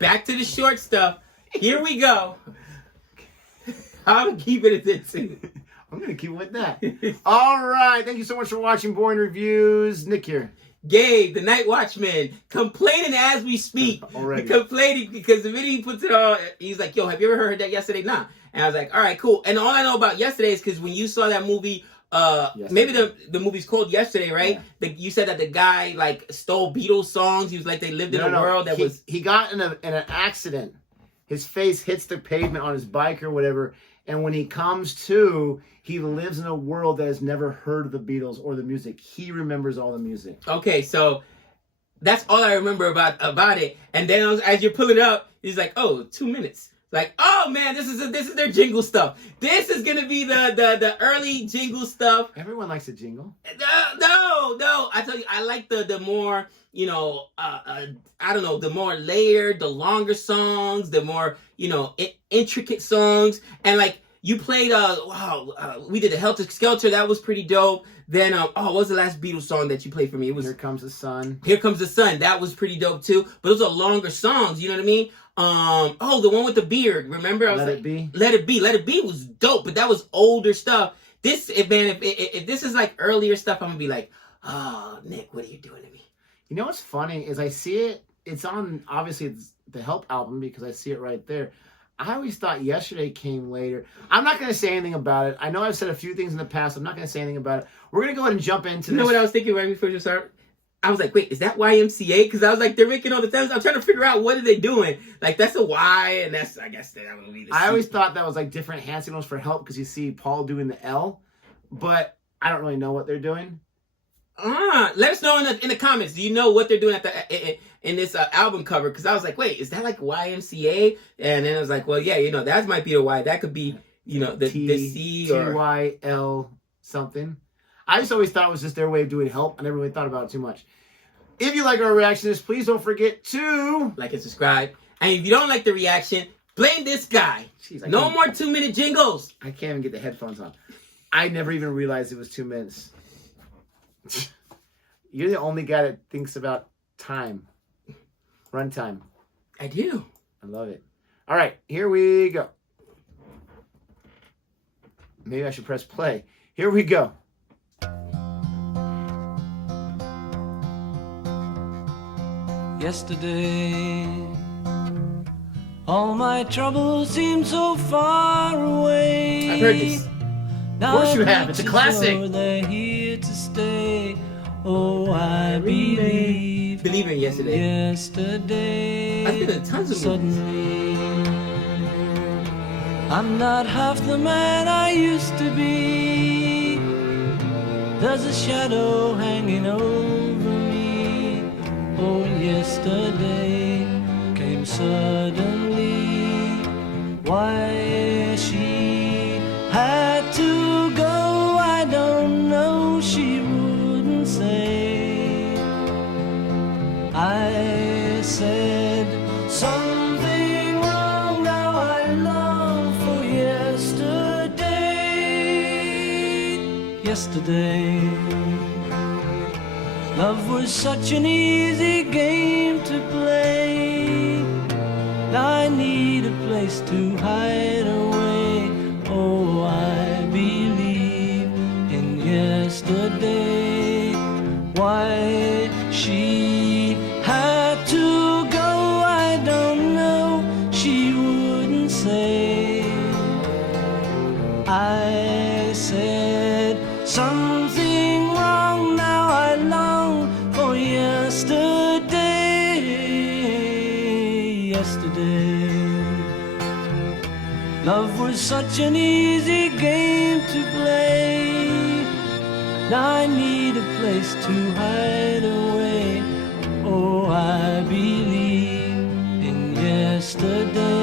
back to the short stuff. Here we go. I'm keeping it at 2. I'm going to keep with that. All right. Thank you so much for watching Boring Reviews. Nick here. Gabe, the Night Watchman, complaining as we speak. Already. Complaining because the minute he puts it on, he's like, yo, have you ever heard that yesterday? Nah. And I was like, all right, cool. And all I know about yesterday is because when you saw that movie, maybe the movie's called Yesterday, right? Yeah. You said that the guy like stole Beatles songs. He was like, they lived in a world that he got in an accident. His face hits the pavement on his bike or whatever. And when he comes to, he lives in a world that has never heard of the Beatles or the music. He remembers all the music. Okay, so that's all I remember about it. And then as you're pulling up, he's like, oh, 2 minutes. Like, oh man, this is their jingle stuff. This is gonna be the early jingle stuff. Everyone likes a jingle. No. I tell you, I like the more, I don't know, the more layered, the longer songs, the more, intricate songs. And like you played, we did a Helter Skelter. That was pretty dope. Then, what was the last Beatles song that you played for me? It was Here Comes the Sun. Here Comes the Sun. That was pretty dope too. But those are longer songs. You know what I mean? The one with the beard. Remember? I was Let It Be. Let It Be. Let It Be was dope, but that was older stuff. This, man, if this is like earlier stuff, I'm gonna be like, oh, Nick, what are you doing to me? You know what's funny is I see it. It's on, obviously, it's the Help album because I see it right there. I always thought Yesterday came later. I'm not going to say anything about it. I know I've said a few things in the past. I'm not going to say anything about it. We're going to go ahead and jump into this. You know what I was thinking right before you start? I was like, wait, is that YMCA? Because I was like, they're making all the sounds. I'm trying to figure out what are they doing. Like, that's a Y, and that's, I guess, that would be the C. I always thought that was like different hand signals for Help because you see Paul doing the L, but I don't really know what they're doing. Let us know in the comments. Do you know what they're doing at in this album cover? Because I was like, wait, is that like YMCA? And then I was like, well, yeah, that might be a Y. That could be, the C or TYL something. I just always thought it was just their way of doing Help. I never really thought about it too much. If you like our reactions, please don't forget to like and subscribe. And if you don't like the reaction, blame this guy. Jeez, no more 2-minute jingles. I can't even get the headphones on. I never even realized it was 2 minutes. You're the only guy that thinks about time. Runtime. I do. I love it. All right, here we go. Maybe I should press play. Here we go. Yesterday, all my troubles seem so far away. I've heard this. Of course you have. It's a classic. They're here to stay. Oh, I believe. Believer Yesterday. Yesterday. I've been in tons of movies. Suddenly, I'm not half the man I used to be. There's a shadow hanging over me. Oh, yesterday came suddenly. Why she had to go, I don't know, she wouldn't say. I said something wrong, now I long for yesterday. Yesterday, love was such an easy game to play. Now I need a place to hide away. Oh, I believe in yesterday. Why she had to go, I don't know, she wouldn't say. I said something wrong, now I long for yesterday. Yesterday, love was such an easy game to play. Now I need a place to hide away. Oh, I believe in yesterday.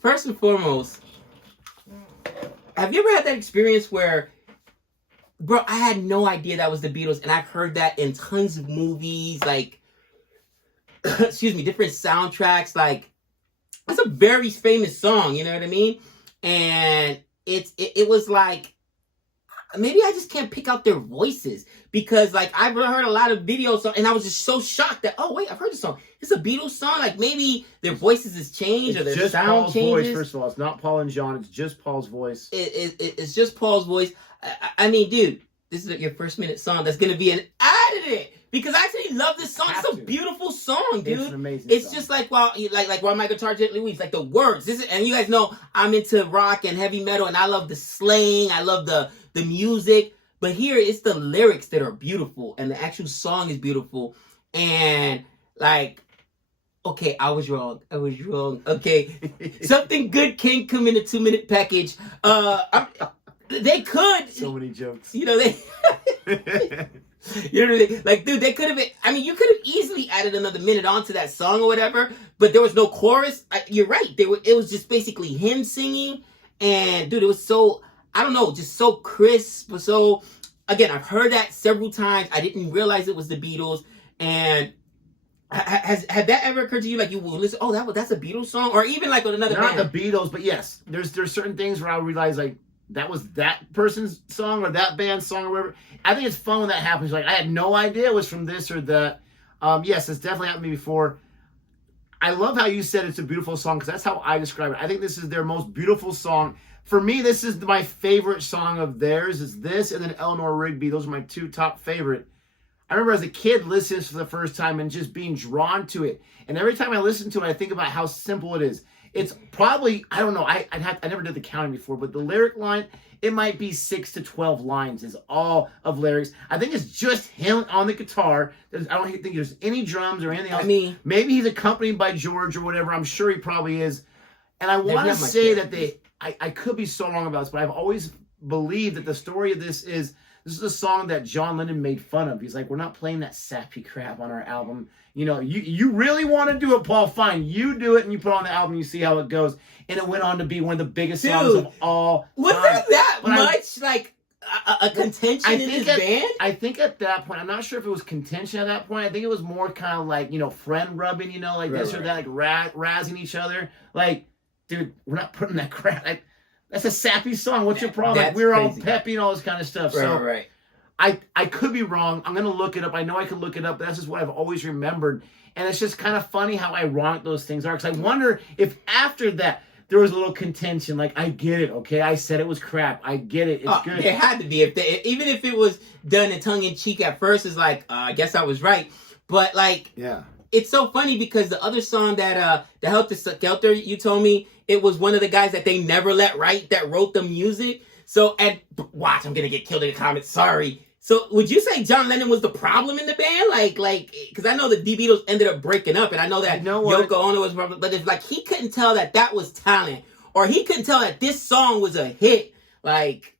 First and foremost, have you ever had that experience where, bro, I had no idea that was the Beatles, and I've heard that in tons of movies, like, excuse me, different soundtracks. Like, it's a very famous song, you know what I mean? And it was like, maybe I just can't pick out their voices, because like I've heard a lot of videos and I was just so shocked that, oh wait, I've heard this song. It's a Beatles song. Like, maybe their voices has changed, or their just sound Paul's changes. voice, first of all. It's not Paul and John. It's just Paul's voice. It's just Paul's voice. I mean, dude, this is your first minute song that's gonna be an added, because I actually love this song. It's a beautiful song, dude. It's an amazing It's song. just like while my guitar gently weeps, like the words. This is, and you guys know I'm into rock and heavy metal, and I love the slang. I love the music. But here, it's the lyrics that are beautiful, and the actual song is beautiful. And like, okay, I was wrong. Okay, something good can come in a 2-minute package. They could. So many jokes. You know, they. You know, like, dude, they could have. I mean, you could have easily added another minute onto that song or whatever, but there was no chorus. You're right. It was just basically him singing, and dude, it was so, I don't know, just so crisp. So, again, I've heard that several times. I didn't realize it was the Beatles. And had that ever occurred to you? Like, you will listen, oh, that's a Beatles song, or even like with another Not band. the Beatles, but yes, there's certain things where I realize like that was that person's song or that band's song or whatever. I think it's fun when that happens. Like, I had no idea it was from this or that. Yes, it's definitely happened to me before. I love how you said it's a beautiful song, because that's how I describe it. I think this is their most beautiful song. For me, this is my favorite song of theirs. Is this, and then Eleanor Rigby. Those are my two top favorite. I remember as a kid listening for the first time and just being drawn to it. And every time I listen to it, I think about how simple it is. It's probably, I don't know, I never did the counting before, but the lyric line, it might be 6 to 12 lines is all of lyrics. I think it's just him on the guitar. I don't think there's any drums or anything else. I mean, maybe he's accompanied by George or whatever. I'm sure he probably is. And I want to say that I could be so wrong about this, but I've always believed that the story of this is a song that John Lennon made fun of. He's like, we're not playing that sappy crap on our album. You know, you really want to do it, Paul, fine. You do it, and you put it on the album, you see how it goes. And it went on to be one of the biggest songs of all time. Was there that much, like, a contention in this band? I think at that point, I'm not sure if it was contention at that point. I think it was more kind of like, you know, friend rubbing, you know, like this or that, like razzing each other. Like, dude, we're not putting that crap. Like, that's a sappy song. What's your problem? Like, we're all peppy and all this kind of stuff. Right. I could be wrong. I'm going to look it up. I know I could look it up. But that's just what I've always remembered. And it's just kind of funny how ironic those things are. Because I wonder if after that, there was a little contention. Like, I get it, okay? I said it was crap. I get it. It's good. There had to be. Even if it was done in tongue-in-cheek at first, it's like, I guess I was right. But, like, yeah, it's so funny because the other song that Helter Skelter, you told me, it was one of the guys that they never let write that wrote the music. So, and watch, I'm going to get killed in the comments. Sorry. So, would you say John Lennon was the problem in the band? Like, because I know the Beatles ended up breaking up, and I know that Yoko Ono was problem. But if, like, he couldn't tell that was talent, or he couldn't tell that this song was a hit, like,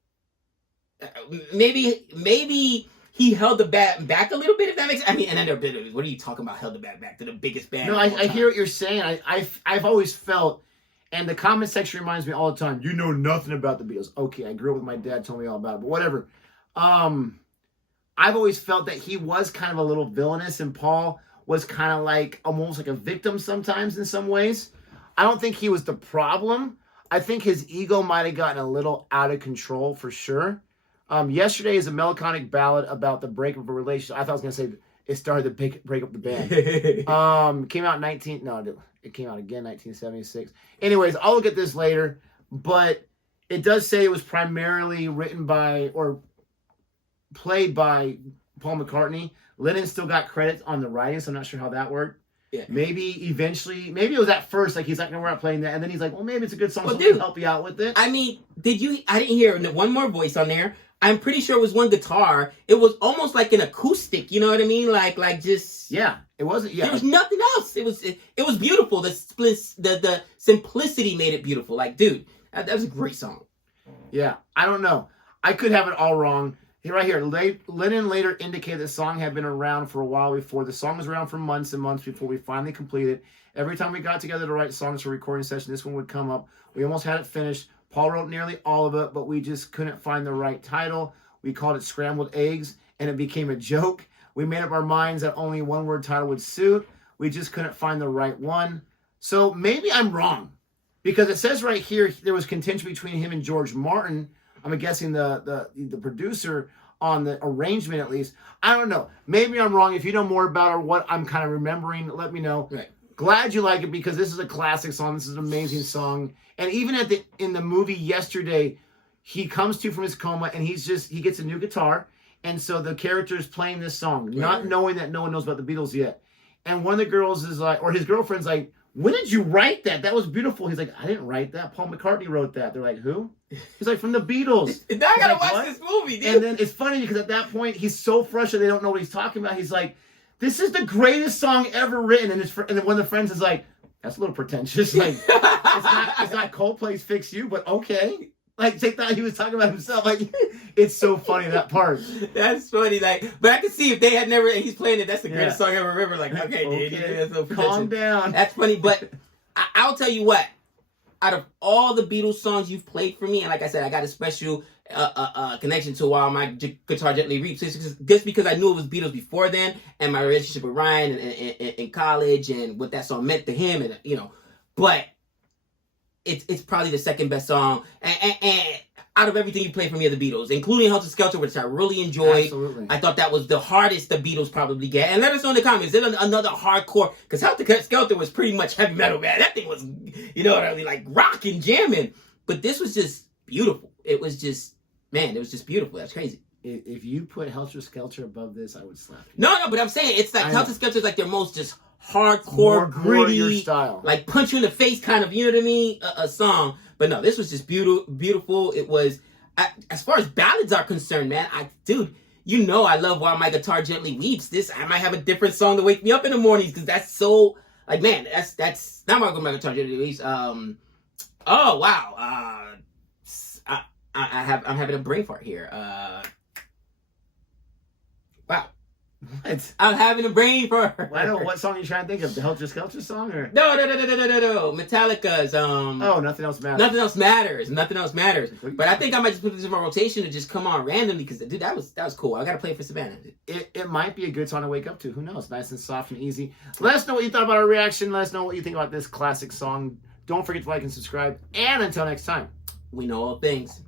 maybe he held the bat back a little bit, if that makes sense. I mean, and then what are you talking about, held the bat back to the biggest band? No, I hear what you're saying. I've always felt, and the comment section reminds me all the time, you know nothing about the Beatles. Okay, I grew up with my dad, told me all about it, but whatever. I've always felt that he was kind of a little villainous, and Paul was kind of like almost like a victim sometimes in some ways. I don't think he was the problem. I think his ego might have gotten a little out of control for sure. Yesterday is a melancholic ballad about the breakup of a relationship. I thought I was going to say it started to break up the band. Came out it came out again 1976. Anyways, I'll look at this later, but it does say it was primarily written by or played by Paul McCartney. Lennon still got credit on the writing, so I'm not sure how that worked. Yeah. Maybe it was at first, like he's like, no, we're not playing that. And then he's like, well, maybe it's a good song, so dude, I'll help you out with it. I mean, I didn't hear one more voice on there. I'm pretty sure it was one guitar. It was almost like an acoustic, you know what I mean? Like just... Yeah, it wasn't, yeah. There was nothing else. It was beautiful. The simplicity made it beautiful. Like, dude, that was a great song. Yeah, I don't know. I could have it all wrong. Right here, Lennon later indicated the song had been around for a while before. The song was around for months and months before we finally completed. Every time we got together to write songs for a recording session, this one would come up. We almost had it finished. Paul wrote nearly all of it, but we just couldn't find the right title. We called it Scrambled Eggs, and it became a joke. We made up our minds that only one word title would suit. We just couldn't find the right one. So maybe I'm wrong, because it says right here there was contention between him and George Martin. I'm guessing the producer on the arrangement, at least. I don't know. Maybe I'm wrong. If you know more about it or what I'm kind of remembering, let me know. Right. Glad you like it, because this is a classic song. This is an amazing song. And even in the movie yesterday, he comes to from his coma and he gets a new guitar. And so the character is playing this song, not knowing that no one knows about the Beatles yet. And one of the girls is like, or his girlfriend's like, when did you write that? That was beautiful. He's like, I didn't write that. Paul McCartney wrote that. They're like, who? He's like, from the Beatles. Now I gotta like, watch what? this movie, dude. And then it's funny because at that point, he's so frustrated they don't know what he's talking about. He's like, this is the greatest song ever written. And then one of the friends is like, that's a little pretentious. Like, it's not Coldplay's Fix You, but okay. Like, they thought he was talking about himself. Like, it's so funny, that part. That's funny. Like, but I can see if they had never, and he's playing it, that's the greatest song I ever remember. Like, okay, dude, that's so calm down. That's funny, but I'll tell you what. Out of all the Beatles songs you've played for me, and like I said, I got a special connection to While My Guitar Gently Weeps, just because I knew it was Beatles before then, and my relationship with Ryan in college, and what that song meant to him, and but it's probably the second best song, and out of everything you played for me of the Beatles, including Helter Skelter, which I really enjoyed. Absolutely. I thought that was the hardest the Beatles probably get. And let us know in the comments, is it another hardcore? Because Helter Skelter was pretty much heavy metal, man. That thing was, what I mean, like rock and jamming. But this was just beautiful. It was just, man, it was just beautiful. That's crazy. If you put Helter Skelter above this, I would slap you. No, but I'm saying it's like Helter Skelter is like their most just hardcore, gritty, style, like punch you in the face kind of, you know what I mean, a song. But no, this was just beautiful. It was, as far as ballads are concerned, man, I love While My Guitar Gently Weeps. I might have a different song to wake me up in the mornings, because that's so, like, man, that's not While My Guitar Gently Weeps. Oh wow, I'm having a brain fart here. Wow. What? I'm having a brain fart. I don't know. What song are you trying to think of? The Helter Skelter song? Or? No. Metallica's, Oh, Nothing Else Matters. Nothing else matters. But I think I might just put this in my rotation to just come on randomly, because, dude, that was cool. I gotta play it for Savannah. It might be a good song to wake up to. Who knows? Nice and soft and easy. Let us know what you thought about our reaction. Let us know what you think about this classic song. Don't forget to like and subscribe. And until next time, we know all things.